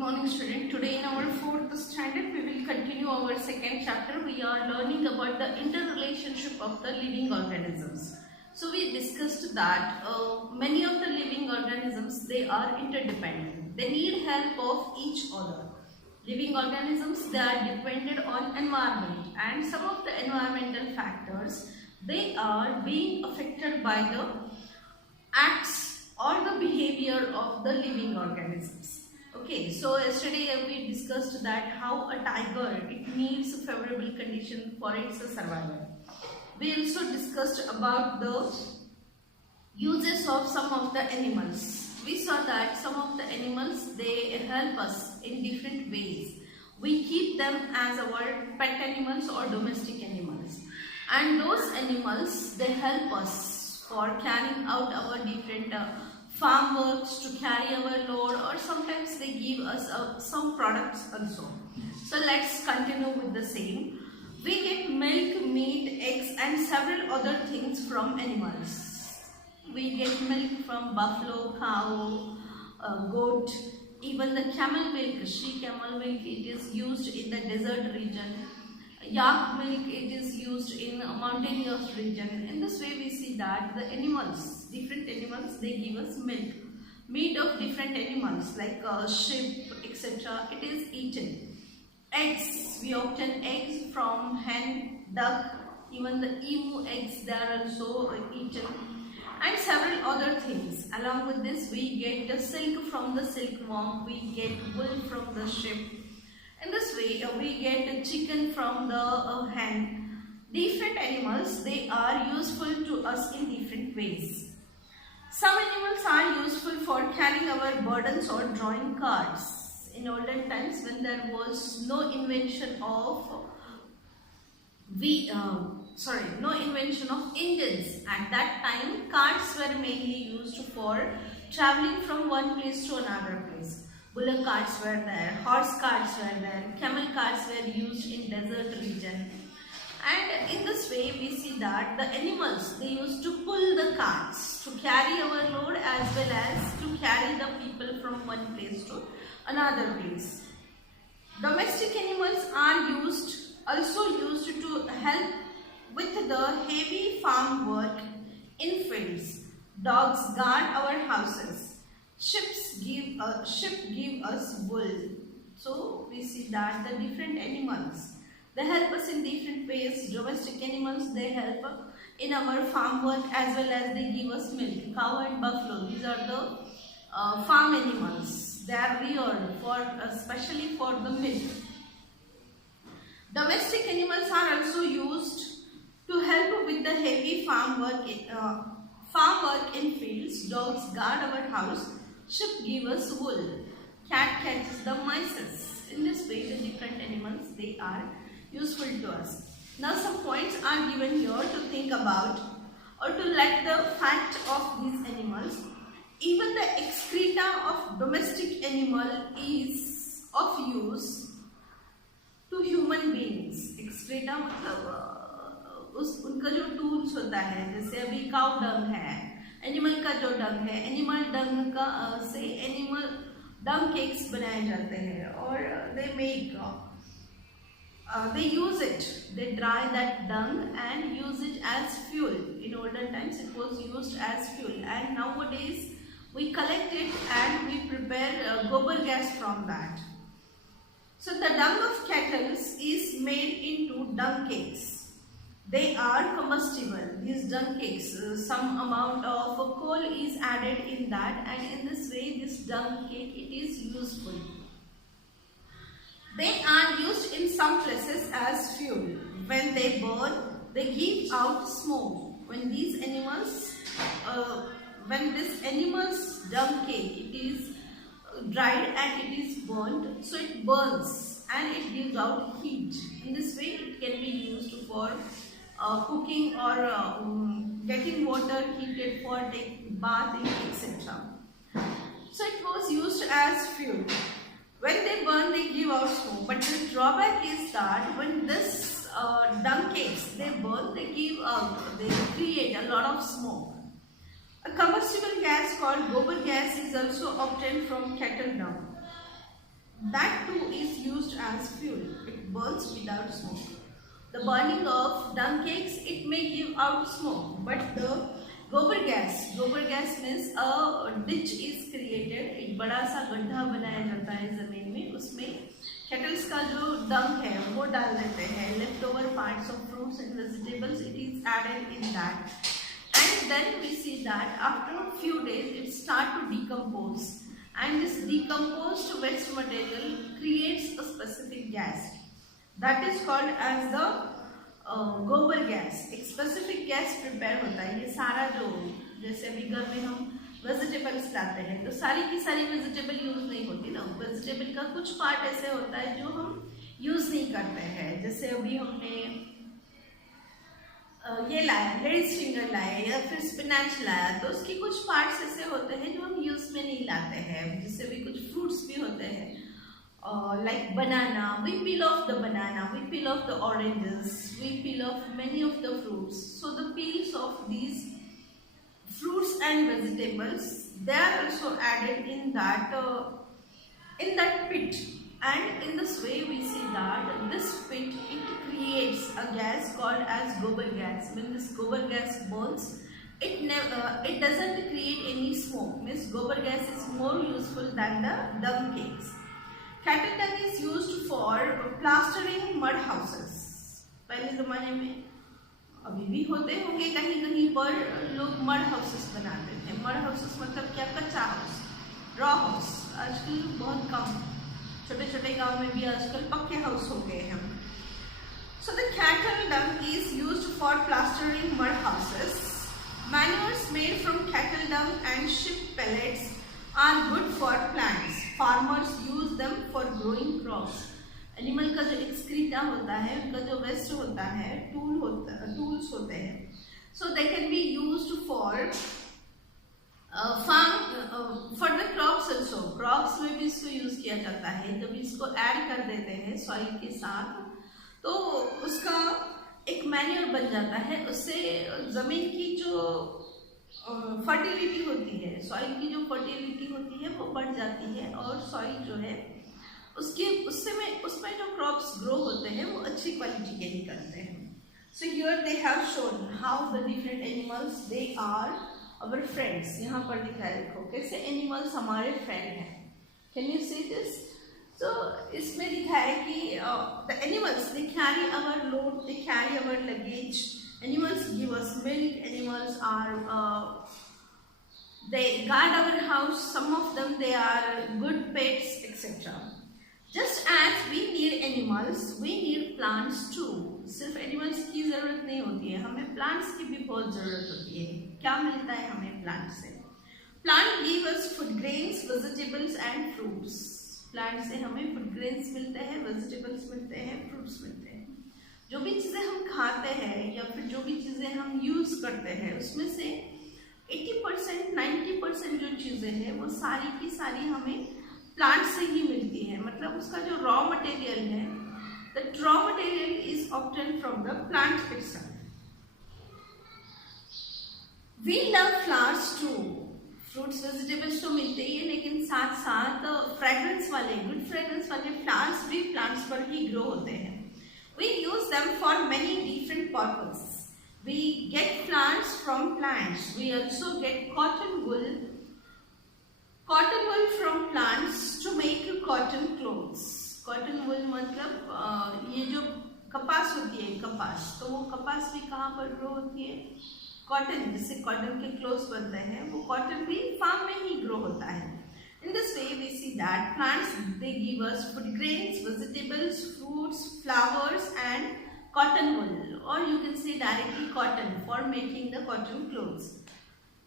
morning student. Today in our 4th standard we will continue our second chapter. We are learning about the interrelationship of the living organisms. So we discussed that many of the living organisms, they are interdependent. They need help of each other. Living organisms, they are dependent on environment, and some of the environmental factors, they are being affected by the acts or the behavior of the living organisms. Okay, so yesterday we discussed that how a tiger, it needs a favorable condition for its survival. We also discussed about the uses of some of the animals. We saw that some of the animals, they help us in different ways. We keep them as our pet animals or domestic animals, and those animals, they help us for carrying out our different farm works, to carry our load, or sometimes they give us some products also. So let's continue with the same. We get milk, meat, eggs and several other things from animals. We get milk from buffalo, cow, goat, even the camel milk, she camel milk, it is used in the desert region. Yak milk, it is used in a mountainous region. In this way we see that the animals, different animals, they give us milk. Meat of different animals like sheep, etc., it is eaten. Eggs, we obtain eggs from hen, duck, even the emu eggs, they are also eaten, and several other things. Along with this, we get the silk from the silkworm, we get wool from the sheep. In this way, we get chicken from the hen. Different animals, they are useful to us in different ways. Some animals are useful for carrying our burdens or drawing carts. In olden times, when there was no invention of engines, at that time carts were mainly used for traveling from one place to another place. Bullock carts were there, horse carts were there, camel carts were used in desert region. And in this way we see that the animals, they used to pull the carts to carry our load as well as to carry the people from one place to another place. Domestic animals are also used to help with the heavy farm work in fields. Dogs guard our houses. Sheep give us wool. So we see that the different animals, they help us in different ways. Domestic animals, they help in our farm work as well as they give us milk. Cow and buffalo, these are the farm animals. They are reared especially for the milk. Domestic animals are also used to help with the heavy farm work in fields. Dogs guard our house. Sheep give us wool. Cat catches the mice. In this way, the different animals, they are useful to us. Now some points are given here to think about or to let the fact of these animals. Even the excreta of domestic animal is of use to human beings. Excreta मतलब उनका जो tools होता है, जैसे अभी cow dung है, animal का जो डंग है, एनिमल डंग का से एनिमल डंग केक्स बनाए जाते हैं, और they use it, they dry that dung and use it as fuel. In olden times it was used as fuel, and nowadays we collect it and we prepare gobar gas from that. So the dung of cattle is made into dung cakes. They are combustible. These dung cakes, some amount of coal is added in that, and in this way this dung cake, it is useful. They are used in some places as fuel. When they burn, they give out smoke. When these animals, when this animal's dung cake, it is dried and it is burnt, so it burns and it gives out heat. In this way it can be used for cooking or getting water heated for bathing, etc. So it was used as fuel. When they burn, they give out smoke. But the drawback is that when this dung cakes, they burn, they create a lot of smoke. A combustible gas called gobar gas is also obtained from cattle dung. That too is used as fuel. It burns without smoke. The burning of dung cakes, it may give out smoke, but the gobar gas means a ditch is created. एक बड़ा सा गड्ढा बनाया जाता है जमीन में, उसमें केटल्स का जो डंग है वो डाल देते हैं. Left over parts of fruits and vegetables, it is added in that, and then we see that after a few days it start to decompose, and this decomposed waste material creates a specific gas that is called as the गोबर gas. एक specific gas prepare होता है. ये सारा जो, जैसे अभी घर में हम वेजिटेबल्स लाते हैं तो सारी की सारी वेजिटेबल यूज नहीं होती ना. वेजिटेबल का कुछ पार्ट ऐसे होता है जो हम यूज नहीं करते हैं. जैसे अभी हमने ये लाया, लेडीज फिंगर लाया या फिर स्पिनच लाया, तो उसके कुछ पार्ट्स ऐसे होते हैं जो हम यूज में नहीं लाते हैं. जैसे भी कुछ फ्रूट्स भी होते हैं, like banana, we peel off the banana, we peel off the oranges, we peel off many of the fruits. So the peels of these fruits and vegetables, they are also added in that pit, and in this way we see that this pit, it creates a gas called as gobar gas. When this gobar gas burns, it doesn't create any smoke. Means gobar gas is more useful than the dung cakes. Cattle dung is used for plastering mud houses. पहले ज़माने में, अभी भी होते होंगे कहीं कहीं पर, लोग मड हाउसेस बनाते थे. मड हाउसेस मतलब क्या? कच्चा हाउस, रॉ हाउस. आजकल बहुत कम, छोटे छोटे गांव में भी आजकल पक्के हाउस हो गए हैं. So the cattle dung is used for plastering mud houses. Manures made from cattle dung and sheep pellets are good for plants. Farmers use them for growing crops. Animal का जो एक्सक्रीटा होता है, उनका जो waste होता है, tools होते हैं, so they can be used for farm, for the crops also. Crops में भी इसको यूज किया जाता है. जब इसको ऐड कर देते हैं सॉइल के साथ, तो उसका एक मैन्योर बन जाता है. उससे जमीन की जो फर्टिलिटी होती है, सॉइल की जो फर्टिलिटी होती है वो बढ़ जाती है, और सॉइल जो है उसमें जो क्रॉप्स ग्रो होते हैं वो अच्छी क्वालिटी के निकलते हैं. So here they have shown how the different animals, they are our friends. यहाँ पर दिखाया, देखो कैसे एनिमल्स हमारे फ्रेंड हैं. Can you see this? तो इसमें दिखा है कि the animals, they carry our load, they carry our luggage. Animals give us milk. Animals are they guard our house. Some of them, they are good pets, etc. Just as we need animals, we need plants too. सिर्फ animals की जरूरत नहीं होती है, हमें plants की भी बहुत जरूरत होती है. क्या मिलता है हमें plant से? Plant give us food grains, vegetables and fruits. Plant से हमें food grains मिलते हैं, vegetables मिलते हैं, fruits मिलते हैं. जो भी चीज़ें हम खाते हैं या फिर जो भी चीज़ें हम यूज़ करते हैं, उसमें से 80% 90% जो चीज़ें हैं वो सारी की सारी हमें प्लांट से ही मिलती है. मतलब उसका जो रॉ मटेरियल है, the raw material is obtain from the plant itself. We love flowers too. Fruits vegetables तो मिलते ही है, लेकिन साथ साथ फ्रेग्रेंस वाले, गुड फ्रेग्रेंस वाले फ्लावर्स भी प्लांट्स पर ही ग्रो होते हैं. We use them for many different purposes. We get plants from plants. We also get cotton wool from plants to make cotton clothes. Cotton wool मतलब ये जो कपास होती है, कपास, तो वो कपास भी कहाँ पर ग्रो होती है? कॉटन, जिससे कॉटन के क्लोथ्स बनते हैं, वो कॉटन भी फार्म में ही ग्रो होता है. In this way, we see that plants, they give us food grains, vegetables, fruits, flowers and cotton wool, or you can say directly cotton, for making the cotton clothes.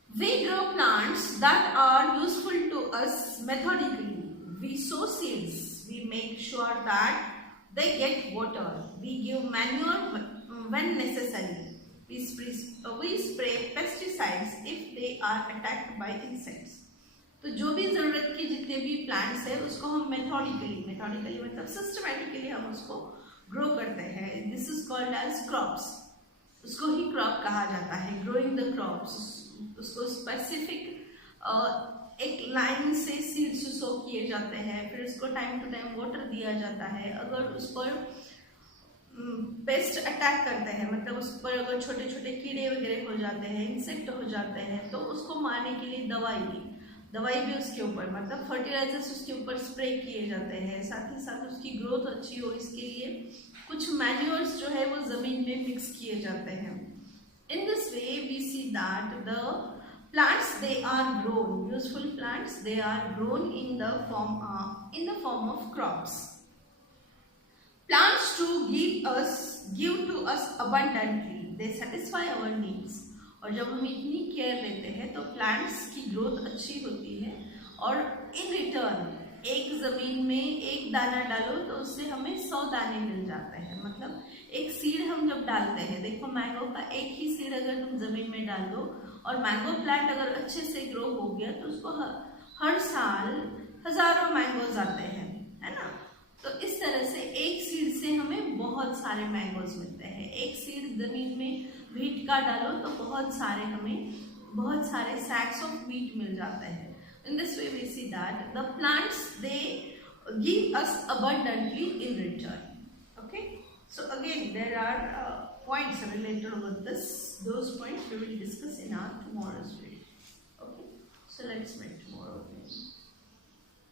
We grow plants that are useful to us methodically. We sow seeds. We make sure that they get water. We give manure when necessary. We spray pesticides if they are attacked by insects. तो जो भी ज़रूरत के जितने भी plants है उसको हम मेथोडिकली मतलब सिस्टमेटिकली हम उसको ग्रो करते हैं. This is called as crops. उसको ही क्रॉप कहा जाता है, ग्रोइंग द क्रॉप्स. उसको स्पेसिफिक एक लाइन से सीड्स सो किए जाते हैं, फिर उसको टाइम टू टाइम वाटर दिया जाता है। अगर उस पर पेस्ट अटैक करते हैं, मतलब उस पर अगर छोटे छोटे कीड़े वगैरह हो जाते हैं, इंसेक्ट हो जाते हैं, तो उसको मारने के लिए दवाई भी उसके ऊपर, मतलब फर्टिलाइजर्स उसके ऊपर स्प्रे किए जाते हैं। साथ ही साथ उसकी ग्रोथ अच्छी हो इसके लिए कुछ मैन्योर्स जो है वो जमीन में मिक्स किए जाते हैं। In this way we see that the plants they are grown, useful plants they are grown in the form of crops. Plants to give to us abundantly, they satisfy our needs. और जब हम इतनी care लेते हैं तो plants की growth अच्छी होती है, और इन रिटर्न एक जमीन में एक दाना डालो तो उससे हमें 100 दाने मिल जाते हैं। मतलब एक सीड हम जब डालते हैं, देखो मैंगो का एक ही सीड अगर तुम जमीन में डाल दो और मैंगो प्लांट अगर अच्छे से ग्रो हो गया तो उसको हर साल हजारों मैंगोज आते हैं, है ना। तो इस तरह से एक सीड से हमें बहुत सारे मैंगोज मिलते हैं। एक सीड जमीन में व्हीट का डालो तो हमें बहुत सारे सैक्स ऑफ व्हीट मिल जाते हैं। In this way we see that the plants they give us abundantly in return. Okay, so again there are points related with this. Those points we will discuss in our tomorrow's video. Okay, so let's meet tomorrow.